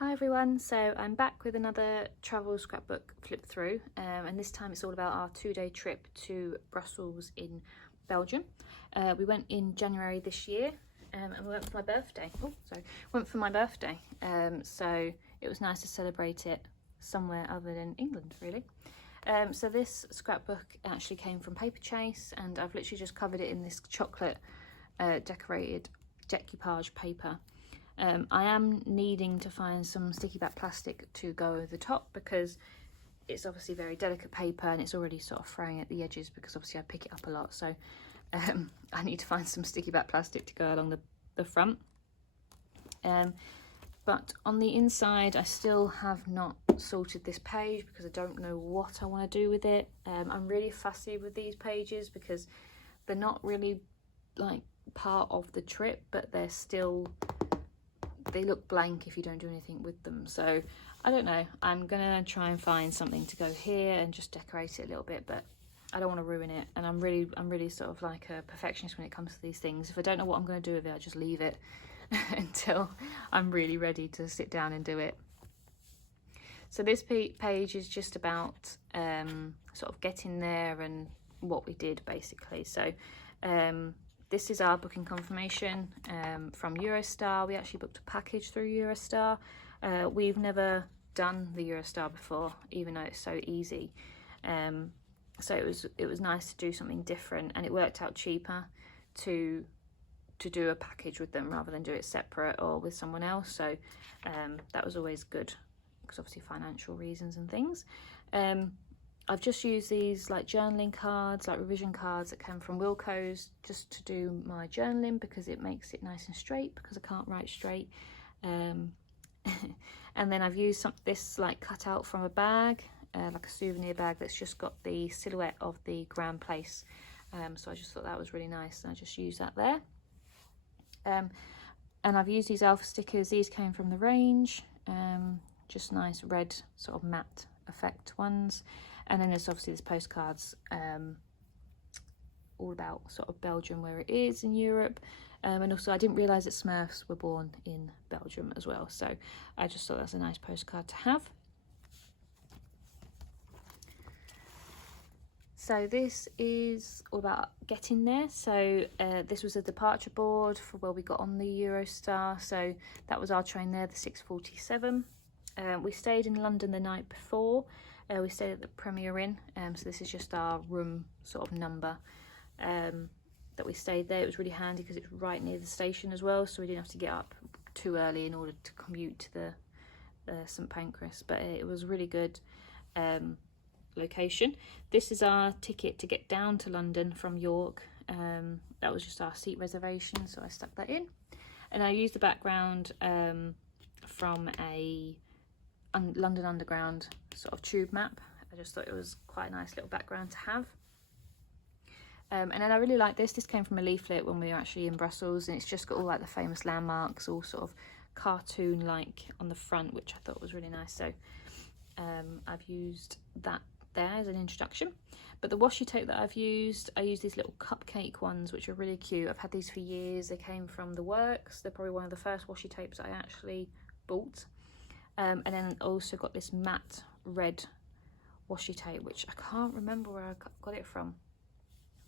Hi everyone, so I'm back with another travel scrapbook flip through, and this time it's all about our 2-day trip to Brussels in Belgium. We went in January this year, and we went for my birthday. So it was nice to celebrate it somewhere other than England, really. So this scrapbook actually came from Paperchase, and I've literally just covered it in this chocolate decorated decoupage paper. I am needing to find some sticky back plastic to go over the top because it's obviously very delicate paper and it's already sort of fraying at the edges because obviously I pick it up a lot. So I need to find some sticky back plastic to go along the front. But on the inside, I still have not sorted this page because I don't know what I want to do with it. I'm really fussy with these pages because they're not really like part of the trip, but they're still... they look blank if you don't do anything with them. So I don't know, I'm gonna try and find something to go here and just decorate it a little bit, but I don't want to ruin it. And I'm really sort of like a perfectionist when it comes to these things. If I don't know what I'm going to do with it, I just leave it until I'm really ready to sit down and do it. So this page is just about sort of getting there and what we did basically. So this is our booking confirmation from Eurostar. We actually booked a package through Eurostar. We've never done the Eurostar before, even though it's so easy. So it was nice to do something different, and it worked out cheaper to do a package with them rather than do it separate or with someone else. So that was always good because obviously financial reasons and things. I've just used these like journaling cards, like revision cards that came from Wilko's, just to do my journaling because it makes it nice and straight because I can't write straight. And then I've used this like cut out from a bag, like a souvenir bag that's just got the silhouette of the Grand Place. So I just thought that was really nice, and I just used that there. And I've used these alpha stickers. These came from the range, just nice red sort of matte effect ones. And then there's obviously this postcards all about sort of Belgium, where it is in Europe. And also I didn't realise that Smurfs were born in Belgium as well. So I just thought that's a nice postcard to have. So this is all about getting there. So this was a departure board for where we got on the Eurostar. So that was our train there, the 6:47. We stayed in London the night before. We stayed at the Premier Inn, so this is just our room sort of number that we stayed there. It was really handy because it's right near the station as well, so we didn't have to get up too early in order to commute to the St Pancras, but it was a really good location. This is our ticket to get down to London from York. That was just our seat reservation, so I stuck that in. And I used the background from a London Underground sort of tube map. I just thought it was quite a nice little background to have. And then I really like this. This came from a leaflet when we were actually in Brussels, and it's just got all like the famous landmarks, all sort of cartoon-like on the front, which I thought was really nice. So I've used that there as an introduction. But the washi tape that I used these little cupcake ones, which are really cute. I've had these for years. They came from the Works. They're probably one of the first washi tapes I actually bought. And then also got this matte red washi tape, which I can't remember where I got it from.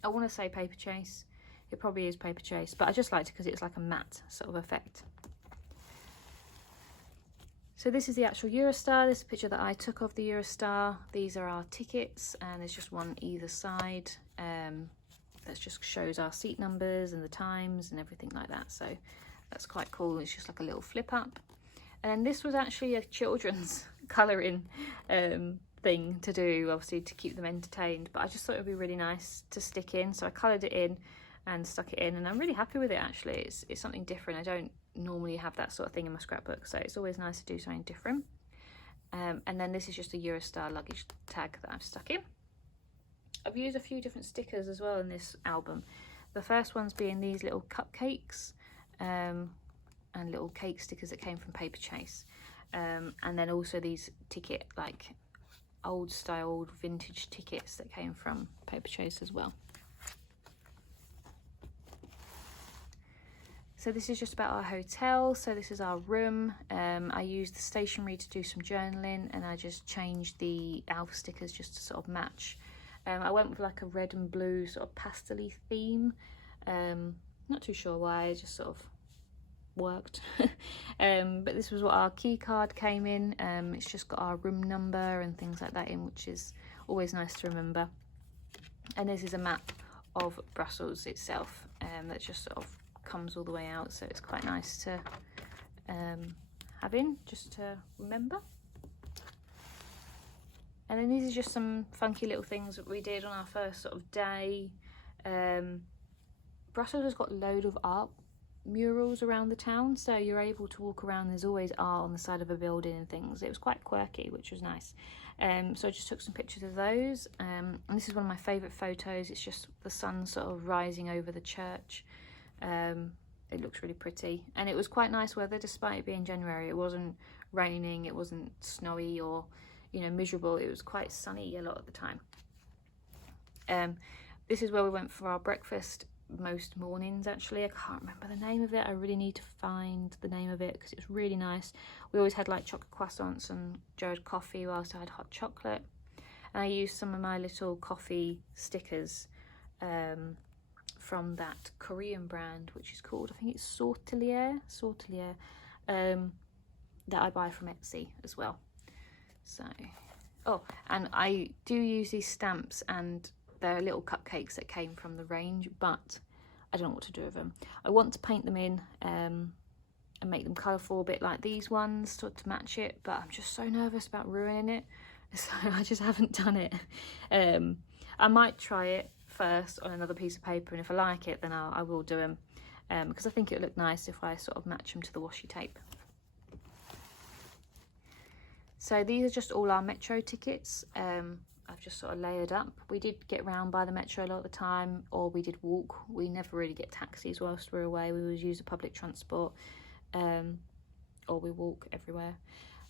I want to say Paperchase. It probably is Paperchase, but I just liked it because it's like a matte sort of effect. So this is the actual Eurostar. This is a picture that I took of the Eurostar. These are our tickets, and there's just one either side. That just shows our seat numbers and the times and everything like that. So that's quite cool. It's just like a little flip up. And this was actually a children's colouring thing to do, obviously to keep them entertained, but I just thought it would be really nice to stick in, so I coloured it in and stuck it in, and I'm really happy with it actually. It's something different. I don't normally have that sort of thing in my scrapbook, so it's always nice to do something different. And then this is just a Eurostar luggage tag that I've stuck in. I've used a few different stickers as well in this album. The first ones being these little cupcakes, and little cake stickers that came from Paperchase, and then also these ticket, like old style vintage tickets that came from Paperchase as well. So this is just about our hotel. So this is our room. I used the stationery to do some journaling, and I just changed the alpha stickers just to sort of match. I went with like a red and blue sort of pastel-y theme. Not too sure why, it just sort of worked. But this was what our key card came in. It's just got our room number and things like that in, which is always nice to remember. And this is a map of Brussels itself, that just sort of comes all the way out, so it's quite nice to have in just to remember. And then these are just some funky little things that we did on our first sort of day. Brussels has got a load of art murals around the town, so you're able to walk around. There's always art on the side of a building and things. It was quite quirky, which was nice. So I just took some pictures of those, and this is one of my favourite photos. It's just the sun sort of rising over the church. It looks really pretty, and it was quite nice weather despite it being January. It wasn't raining, it wasn't snowy or, you know, miserable. It was quite sunny a lot of the time. This is where we went for our breakfast most mornings. Actually, I can't remember the name of it. I really need to find the name of it because it's really nice. We always had like chocolate croissants and Jared coffee, whilst I had hot chocolate. And I used some of my little coffee stickers from that Korean brand, which is called, I think it's Sortelier, that I buy from Etsy as well. So, oh, and I do use these stamps, and they're little cupcakes that came from the range, but I don't know what to do with them. I want to paint them in and make them colourful, a bit like these ones, to match it, but I'm just so nervous about ruining it, so I just haven't done it. I might try it first on another piece of paper, and if I like it, then I will do them, because I think it would look nice if I sort of match them to the washi tape. So these are just all our metro tickets. I've just sort of layered up. We did get round by the metro a lot of the time, or we did walk. We never really get taxis whilst we're away. We always use the public transport, or we walk everywhere.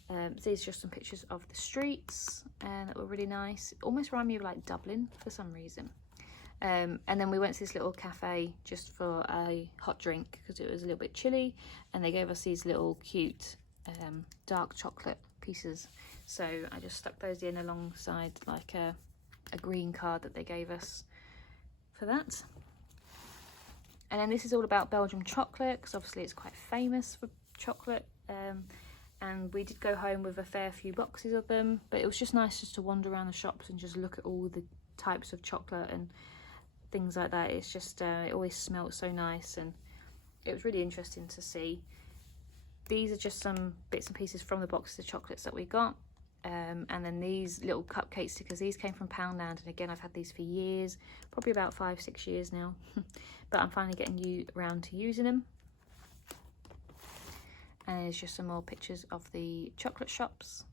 So these are just some pictures of the streets that were really nice. Almost remind me of like Dublin for some reason. And then we went to this little cafe just for a hot drink because it was a little bit chilly, and they gave us these little cute dark chocolate pieces. So I just stuck those in alongside like a green card that they gave us for that. And then this is all about Belgium chocolate, because obviously it's quite famous for chocolate. And we did go home with a fair few boxes of them, but it was just nice just to wander around the shops and just look at all the types of chocolate and things like that. It's just, it always smelled so nice, and it was really interesting to see. These are just some bits and pieces from the boxes of chocolates that we got. And then these little cupcake stickers, these came from Poundland, and again I've had these for years, probably about 5-6 years now. But I'm finally getting around to using them. And there's just some more pictures of the chocolate shops,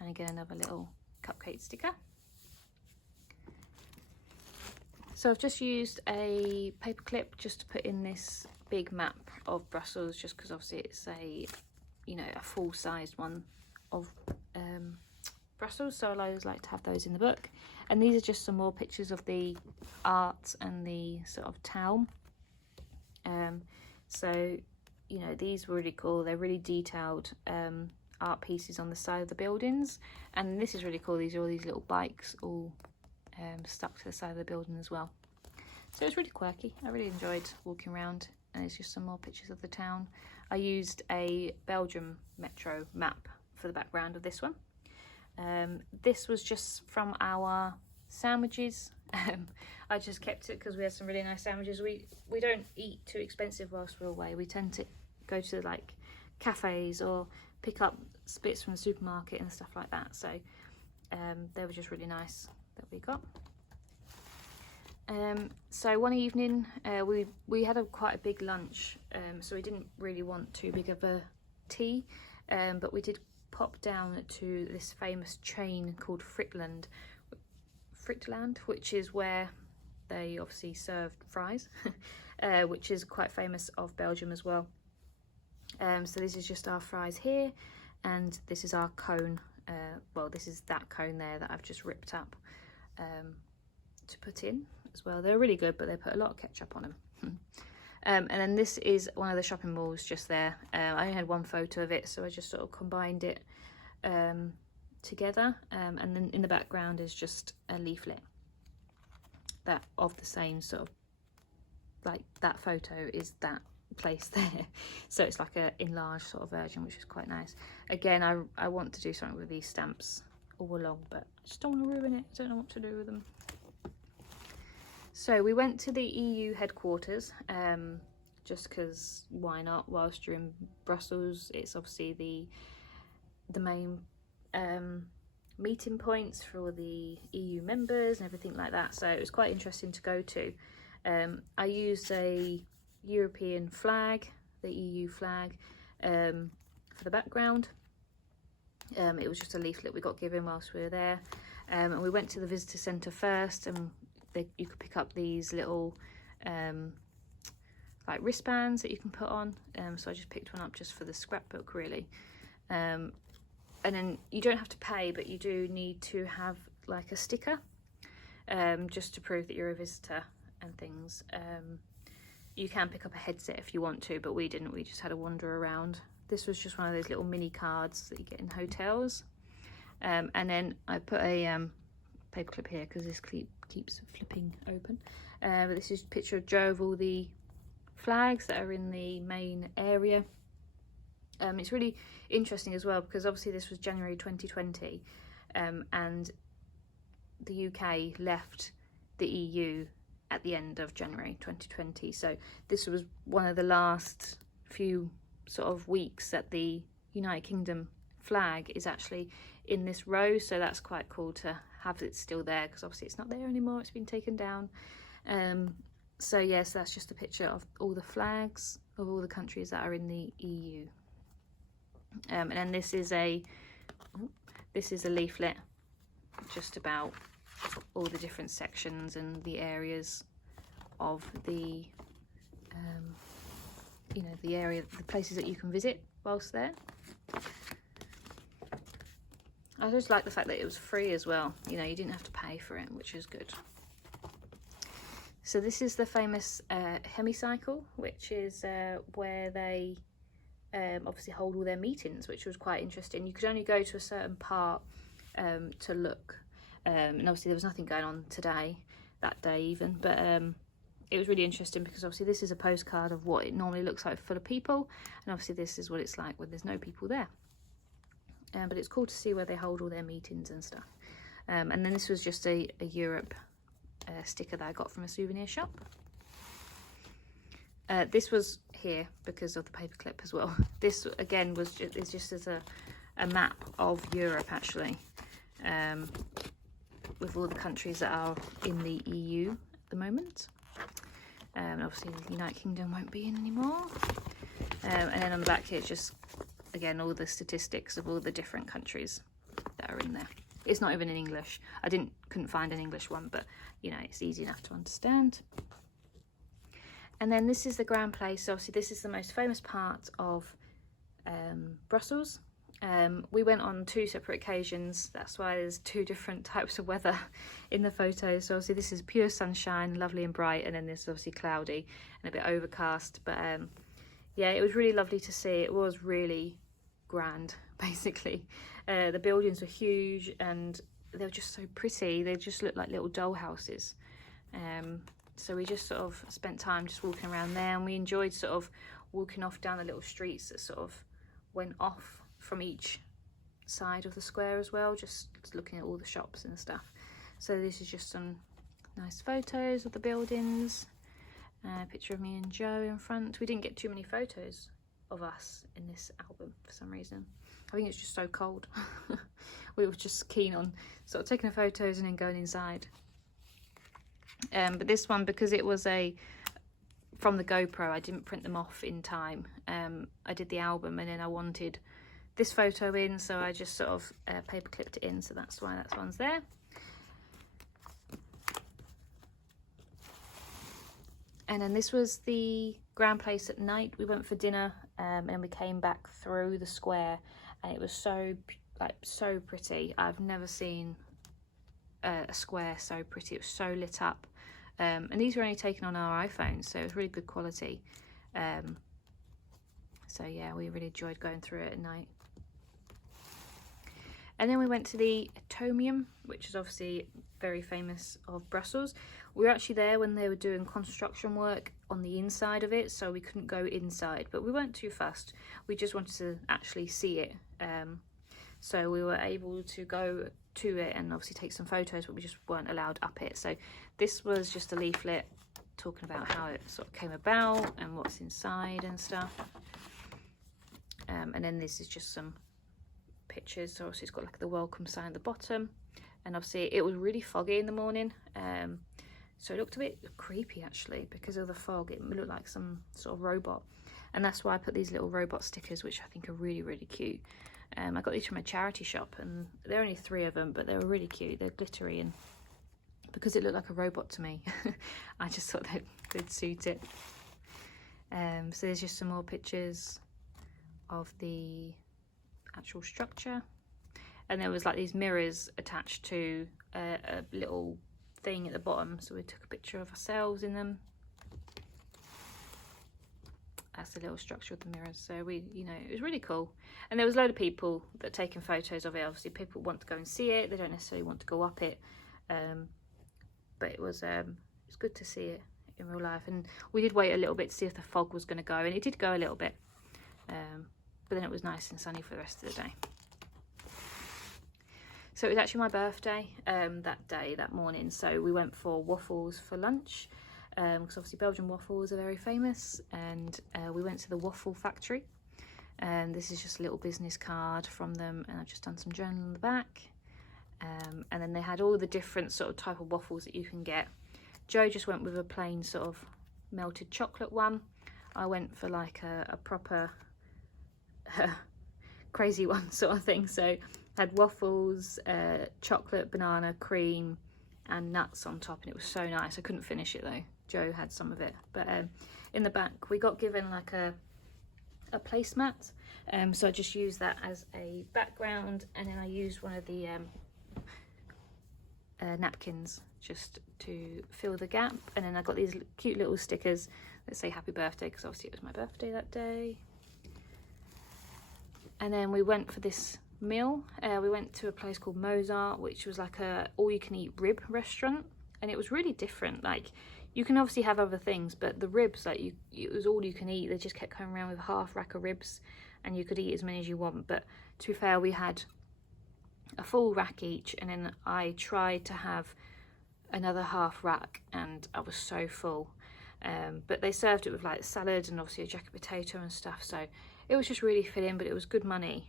and again another little cupcake sticker. So I've just used a paper clip just to put in this big map of Brussels, just because obviously it's a, you know, a full-sized one of Brussels, so I always like to have those in the book. And these are just some more pictures of the art and the sort of town. So, you know, these were really cool. They're really detailed art pieces on the side of the buildings, and this is really cool. These are all these little bikes all stuck to the side of the building as well. So it's really quirky. I really enjoyed walking around, and it's just some more pictures of the town. I used a Belgium metro map for the background of this one. This was just from our sandwiches. I just kept it because we had some really nice sandwiches. We don't eat too expensive whilst we're away. We tend to go to like cafes or pick up bits from the supermarket and stuff like that. So they were just really nice that we got. So one evening we had quite a big lunch, so we didn't really want too big of a tea, but we did pop down to this famous chain called Fritland, which is where they obviously served fries, which is quite famous of Belgium as well. So this is just our fries here, and this is our cone. Well, this is that cone there that I've just ripped up to put in as well. They're really good, but they put a lot of ketchup on them. And then this is one of the shopping malls just there. I only had one photo of it, so I just sort of combined it together. And then in the background is just a leaflet that of the same sort of, like that photo is that place there. So it's like a enlarged sort of version, which is quite nice. Again, I want to do something with these stamps all along, but I just don't want to ruin it. I don't know what to do with them. So we went to the EU headquarters, just because why not? Whilst you're in Brussels, it's obviously the main meeting points for all the EU members and everything like that. So it was quite interesting to go to. I used a European flag, the EU flag, for the background. It was just a leaflet we got given whilst we were there. And we went to the visitor centre first, and you could pick up these little like wristbands that you can put on. So I just picked one up just for the scrapbook, really. And then you don't have to pay, but you do need to have like a sticker, just to prove that you're a visitor and things. You can pick up a headset if you want to, but we didn't. We just had a wander around. This was just one of those little mini cards that you get in hotels. And then I put a paperclip here because this keeps flipping open. But this is a picture of Joe of all the flags that are in the main area. It's really interesting as well because obviously this was January 2020, and the UK left the EU at the end of January 2020. So this was one of the last few sort of weeks that the United Kingdom flag is actually in this row, so that's quite cool to have it still there because obviously it's not there anymore, it's been taken down. So yes, that's just a picture of all the flags of all the countries that are in the EU. And then this is a leaflet just about all the different sections and the areas of the you know, the places that you can visit whilst there. I just like the fact that it was free as well. You know, you didn't have to pay for it, which is good. So this is the famous hemicycle, which is where they obviously hold all their meetings, which was quite interesting. You could only go to a certain part to look, and obviously there was nothing going on that day even, but it was really interesting because obviously this is a postcard of what it normally looks like full of people, and obviously this is what it's like when there's no people there. But it's cool to see where they hold all their meetings and stuff. And then this was just a Europe sticker that I got from a souvenir shop. This was here because of the paperclip as well. This again is just as a map of Europe actually, with all the countries that are in the EU at the moment. Obviously the United Kingdom won't be in anymore. And then on the back here it's just again all the statistics of all the different countries that are in there. It's not even in English. I couldn't find an English one, but you know, it's easy enough to understand. And then this is the Grand Place. Obviously this is the most famous part of Brussels. We went on 2 separate occasions. That's why there's 2 different types of weather in the photos. So obviously this is pure sunshine, lovely and bright, and then this is obviously cloudy and a bit overcast. But yeah, it was really lovely to see. It was really grand, basically. The buildings were huge and they were just so pretty. They just looked like little doll houses. So we just sort of spent time just walking around there, and we enjoyed sort of walking off down the little streets that sort of went off from each side of the square as well, just looking at all the shops and stuff. So this is just some nice photos of the buildings. A picture of me and Joe in front. We didn't get too many photos of us in this album for some reason. I think it's just so cold. We were just keen on sort of taking the photos and then going inside. But this one, because it was from the GoPro, I didn't print them off in time. I did the album and then I wanted this photo in, so I just sort of paper clipped it in, so that's why that one's there. And then this was the Grand Place at night. We went for dinner and we came back through the square, and it was so pretty. I've never seen a square so pretty. It was so lit up. And these were only taken on our iPhones, so it was really good quality. So yeah, we really enjoyed going through it at night. And then we went to the Atomium, which is obviously very famous of Brussels. We were actually there when they were doing construction work on the inside of it, so we couldn't go inside, but we weren't too fussed. We just wanted to actually see it. So we were able to go to it and obviously take some photos, but we just weren't allowed up it. So this was just a leaflet talking about how it sort of came about and what's inside and stuff. And then this is just some pictures. So obviously it's got like the welcome sign at the bottom, and obviously it was really foggy in the morning, so it looked a bit creepy actually because of the fog. It looked like some sort of robot, and that's why I put these little robot stickers, which I think are really, really cute. I got these from a charity shop, and there are only 3 of them, but they were really cute. They're glittery, and because it looked like a robot to me, I just thought they'd suit it. So there's just some more pictures of the actual structure, and there was like these mirrors attached to a little thing at the bottom, so we took a picture of ourselves in them. That's the little structure of the mirrors. So we, you know, it was really cool, and there was a load of people that are taking photos of it. Obviously people want to go and see it, they don't necessarily want to go up it, but it was good to see it in real life. And we did wait a little bit to see if the fog was going to go, and it did go a little bit, but then it was nice and sunny for the rest of the day. So it was actually my birthday that morning, so we went for waffles for lunch, because obviously Belgian waffles are very famous, and we went to the waffle factory, and this is just a little business card from them, and I've just done some journal on the back, and then they had all the different sort of type of waffles that you can get. Joe just went with a plain sort of melted chocolate one. I went for like a proper crazy one sort of thing, so had waffles, chocolate, banana, cream and nuts on top, and it was so nice. I couldn't finish it though. Joe had some of it, but in the back we got given like a placemat, so I just used that as a background, and then I used one of the napkins just to fill the gap, and then I got these cute little stickers that say happy birthday, because obviously it was my birthday that day. And then we went for this meal. We went to a place called Mozart, which was like a all-you-can-eat rib restaurant, and it was really different. Like, you can obviously have other things, but the ribs, like it was all you can eat. They just kept coming around with half rack of ribs, and you could eat as many as you want. But to be fair, we had a full rack each, and then I tried to have another half rack, and I was so full. But they served it with like salad and obviously a jacket potato and stuff, so it was just really filling, but it was good money,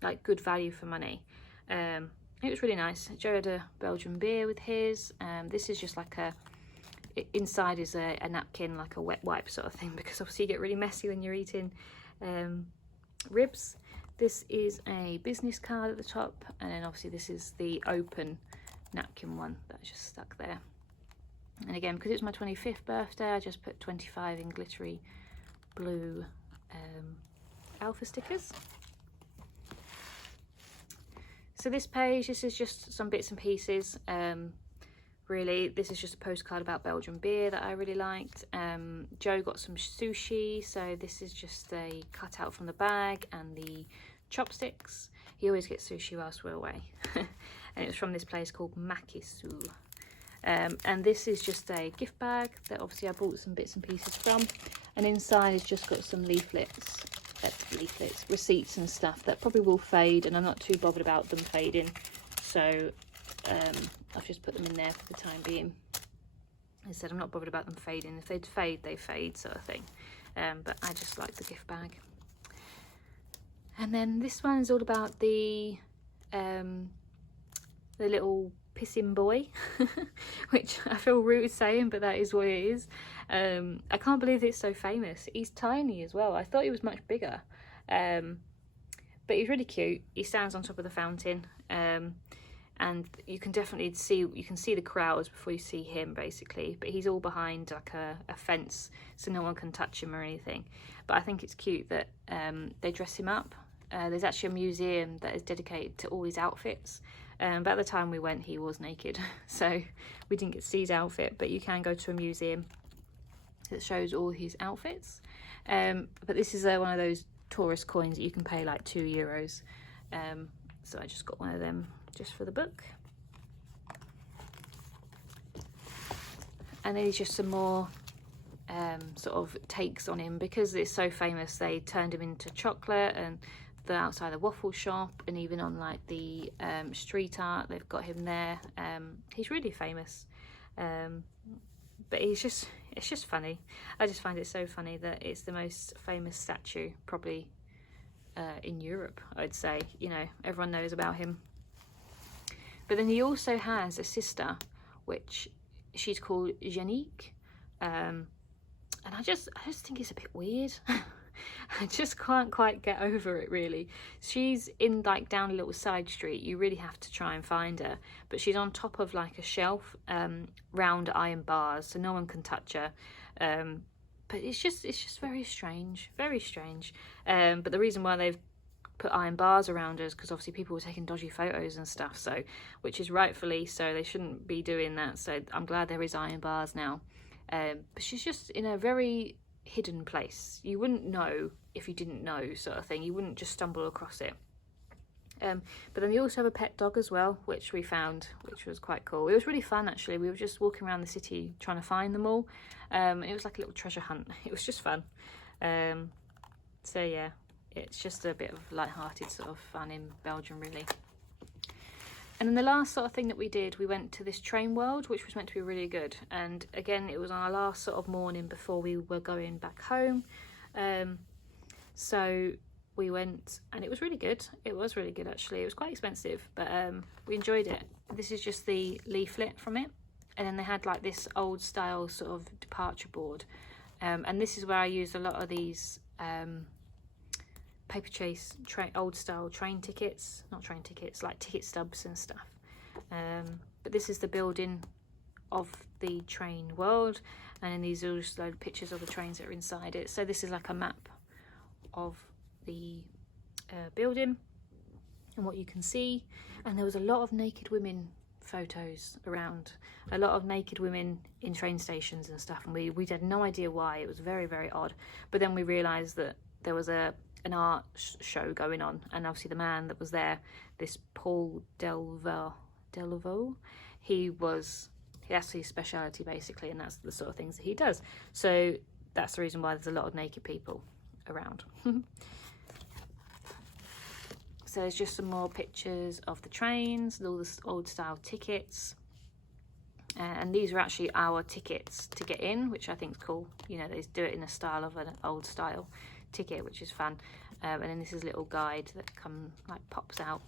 like good value for money. It was really nice. Joe had a Belgian beer with his. This is just like inside is a napkin, like a wet wipe sort of thing, because obviously you get really messy when you're eating ribs. This is a business card at the top, and then obviously this is the open napkin one that's just stuck there. And again, because it's my 25th birthday, I just put 25 in glittery blue alpha stickers. So this page, this is just some bits and pieces. Really, this is just a postcard about Belgian beer that I really liked. Joe got some sushi, so this is just a cutout from the bag and the chopsticks. He always gets sushi whilst we're away. And it's from this place called Makisu. And this is just a gift bag that obviously I bought some bits and pieces from, and inside has just got some leaflets, receipts and stuff that probably will fade, and I'm not too bothered about them fading, so I've just put them in there for the time being. As I said, I'm not bothered about them fading. If they'd fade, they fade, sort of thing. But I just like the gift bag. And then this one is all about the little pissing boy, which I feel rude saying, but that is what it is. I can't believe it's so famous. He's tiny as well. I thought he was much bigger, but he's really cute. He stands on top of the fountain, and you can definitely see the crowds before you see him, basically, but he's all behind like a fence, so no one can touch him or anything. But I think it's cute that they dress him up. There's actually a museum that is dedicated to all his outfits. But at the time we went, he was naked, so we didn't get to see his outfit. But you can go to a museum that shows all his outfits. But this is one of those tourist coins that you can pay like €2. So I just got one of them just for the book. And then there's just some more sort of takes on him, because it's so famous. They turned him into chocolate, and the outside the waffle shop, and even on like the street art they've got him there. He's really famous, but it's just funny. I just find it so funny that it's the most famous statue probably in Europe, I'd say. You know, everyone knows about him. But then he also has a sister, which she's called Jeannick, and I just think it's a bit weird. I just can't quite get over it, really. She's in like down a little side street. You really have to try and find her, but she's on top of like a shelf, round iron bars, so no one can touch her. But it's just very strange, very strange. But the reason why they've put iron bars around her is because obviously people were taking dodgy photos and stuff, so, which is rightfully so. They shouldn't be doing that, so I'm glad there is iron bars now. But she's just in a very hidden place. You wouldn't know if you didn't know, sort of thing. You wouldn't just stumble across it. But then they also have a pet dog as well, which we found, which was quite cool. It was really fun, actually. We were just walking around the city trying to find them all. It was like a little treasure hunt. It was just fun. So yeah, it's just a bit of light-hearted sort of fun in Belgium, really. And then the last sort of thing that we did, we went to this train world, which was meant to be really good. And again, it was on our last sort of morning before we were going back home. So we went, and it was really good. It was really good, actually. It was quite expensive, but we enjoyed it. This is just the leaflet from it. And then they had like this old style sort of departure board. And this is where I used a lot of these paper chase old style train tickets, not train tickets, like ticket stubs and stuff. But this is the building of the train world, and then these are just loads of pictures of the trains that are inside it. So this is like a map of the building and what you can see. And there was a lot of naked women photos around, a lot of naked women in train stations and stuff, and we had no idea why. It was very, very odd. But then we realized that there was an art show going on, and obviously the man that was there, this Paul Delvaux, that's his speciality basically, and that's the sort of things that he does. So that's the reason why there's a lot of naked people around. So there's just some more pictures of the trains, all the old style tickets. And these are actually our tickets to get in, which I think is cool. You know, they do it in the style of an old style ticket, which is fun. And then this is a little guide that pops out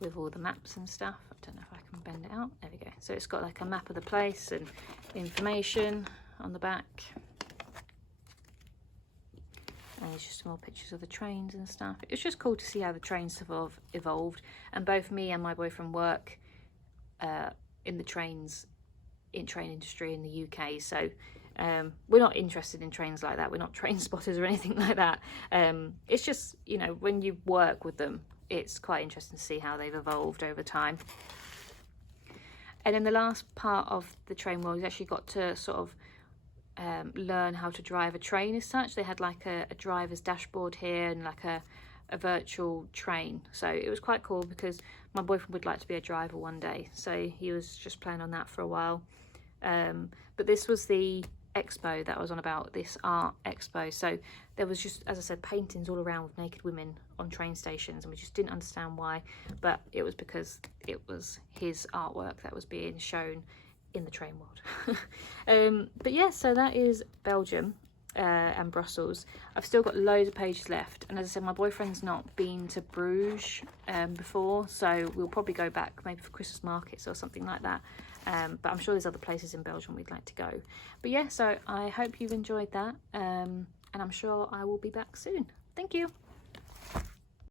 with all the maps and stuff. I don't know if I can bend it out. There we go. So it's got like a map of the place and information on the back. And there's just some more pictures of the trains and stuff. It's just cool to see how the trains have evolved. And both me and my boyfriend work in the train industry in the UK. So we're not interested in trains like that. We're not train spotters or anything like that. It's just, you know, when you work with them, it's quite interesting to see how they've evolved over time. And then the last part of the train world, we actually got to sort of learn how to drive a train as such. They had like a driver's dashboard here and like a virtual train. So it was quite cool because my boyfriend would like to be a driver one day. So he was just planning on that for a while. But this was the expo that I was on about, this art expo. So there was just, as I said, paintings all around with naked women on train stations, and we just didn't understand why, but it was because it was his artwork that was being shown in the train world. But yeah, so that is Belgium and Brussels. I've still got loads of pages left, and as I said, my boyfriend's not been to Bruges before, so we'll probably go back maybe for Christmas markets or something like that. But I'm sure there's other places in Belgium we'd like to go. But yeah, so I hope you've enjoyed that, and I'm sure I will be back soon. Thank you.